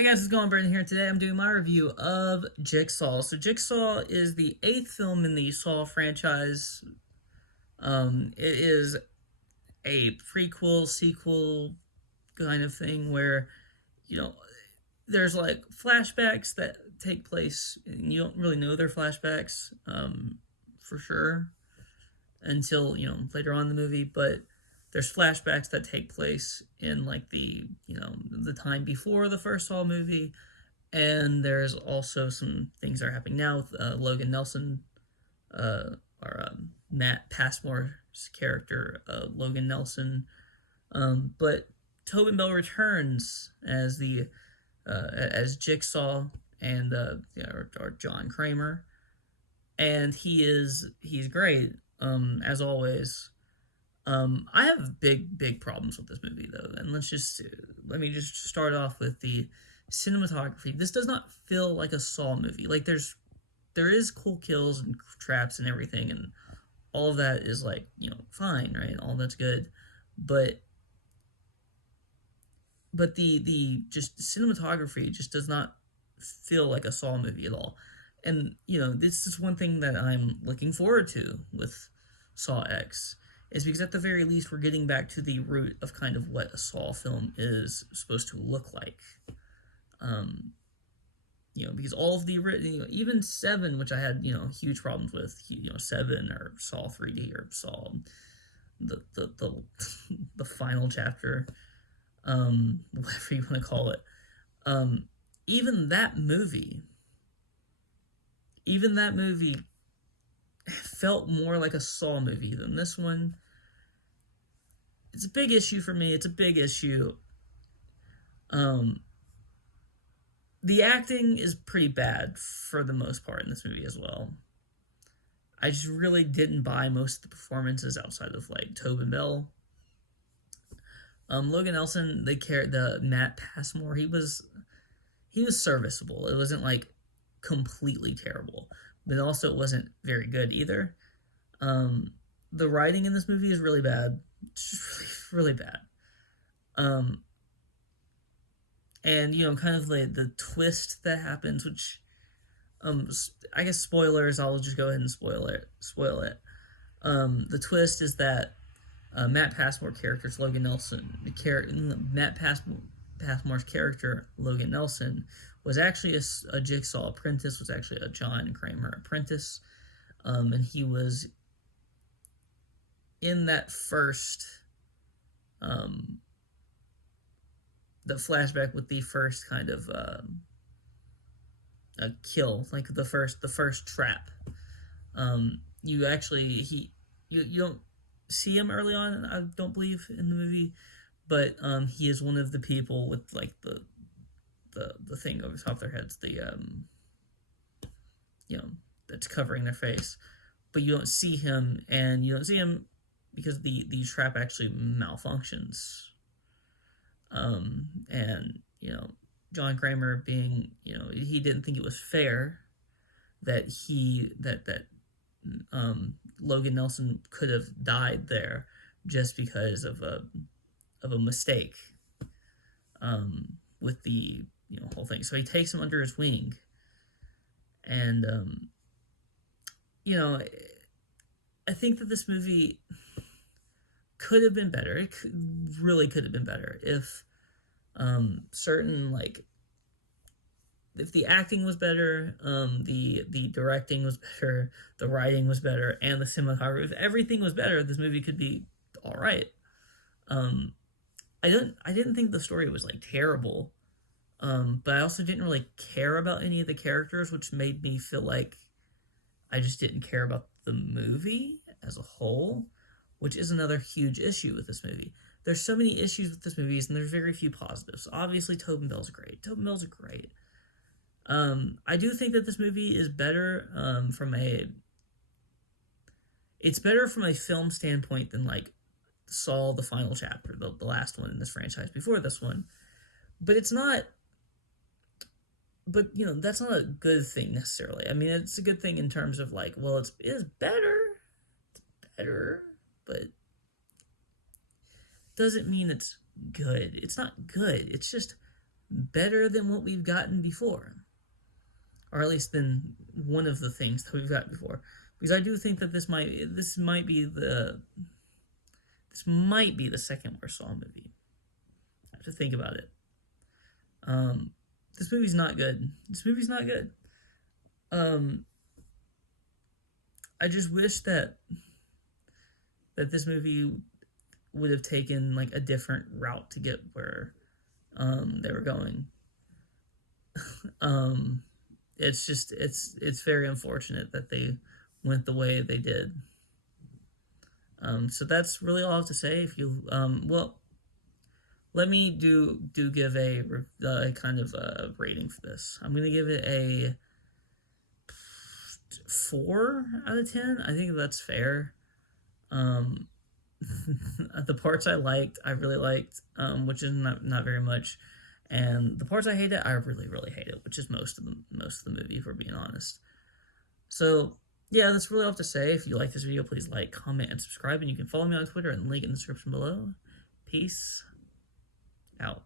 Hey guys, it's going Brandon here. Today I'm doing my review of Jigsaw. So Jigsaw is the 8th film in the Saw franchise. It is a prequel, sequel kind of thing where, you know, there's like flashbacks that take place and you don't really know they're flashbacks, for sure until, later on in the movie, but there's flashbacks that take place in like the time before the first Saw movie, and there's also some things that are happening now with Logan Nelson, or Matt Passmore's character, Logan Nelson. But Tobin Bell returns as the as Jigsaw and or John Kramer, and he's great, as always. I have big problems with this movie though, and let me just start off with the cinematography. This does not feel like a Saw movie. Like there is cool kills and traps and everything, and all of that is like fine, right? All that's good, but the just cinematography just does not feel like a Saw movie at all. And this is one thing that I'm looking forward to with Saw X, is because at the very least we're getting back to the root of kind of what a Saw film is supposed to look like. Because all of the even Seven, which I had huge problems with, Seven or Saw 3D or Saw the the final chapter, whatever you want to call it, even that movie, felt more like a Saw movie than this one. It's a big issue for me. It's a big issue. The acting is pretty bad for the most part in this movie as well. I just really didn't buy most of the performances outside of like Tobin Bell. Logan Nelson, the Matt Passmore, he was serviceable. It wasn't like completely terrible, but also it wasn't very good either. The writing in this movie is really bad. It's just really bad. And kind of the twist that happens, which I guess spoilers. I'll just go ahead and spoil it. The twist is that Matt Passmore's character, Logan Nelson. Matt Passmore's character, Logan Nelson, was actually a Jigsaw apprentice. Was actually a John Kramer apprentice, and he was in that first, the flashback with the first kind of a kill, like the first trap. You don't see him early on, I don't believe, in the movie, but he is one of the people with like the thing over top of their heads, that's covering their face, but you don't see him, and you don't see him because the trap actually malfunctions. And John Kramer, being he didn't think it was fair that Logan Nelson could have died there just because of a mistake, with the whole thing. So he takes him under his wing, and I think that this movie could have been better. It really could have been better if certain, like, if the acting was better, the directing was better, the writing was better, and the cinematography. If everything was better, this movie could be all right. I didn't think the story was like terrible, but I also didn't really care about any of the characters, which made me feel like I just didn't care about the movie as a whole, which is another huge issue with this movie. There's so many issues with this movie, and there's very few positives. Obviously, Tobin Bell's great. I do think that this movie is better, it's better from a film standpoint than like Saw the Final Chapter, the last one in this franchise before this one. But it's not. But that's not a good thing necessarily. I mean, it's a good thing in terms of like, well, it is better. It's better, but doesn't mean it's good. It's not good. It's just better than what we've gotten before, or at least than one of the things that we've gotten before. Because I do think that this might be the second worst Saw movie. I have to think about it. Um, this movie's not good. This movie's not good. Um, I just wish that this movie would have taken like a different route to get where they were going. Um, it's just it's very unfortunate that they went the way they did. So that's really all I have to say. If you well, let me give a kind of a rating for this. I'm gonna give it a 4 out of 10. I think that's fair. Um, the parts I really liked, which is not very much, and the parts I hated, I really hated, which is most of the movie, if we're being honest. So yeah, that's really all I have to say. If you like this video, please like, comment, and subscribe, and you can follow me on Twitter and link in the description below. Peace out.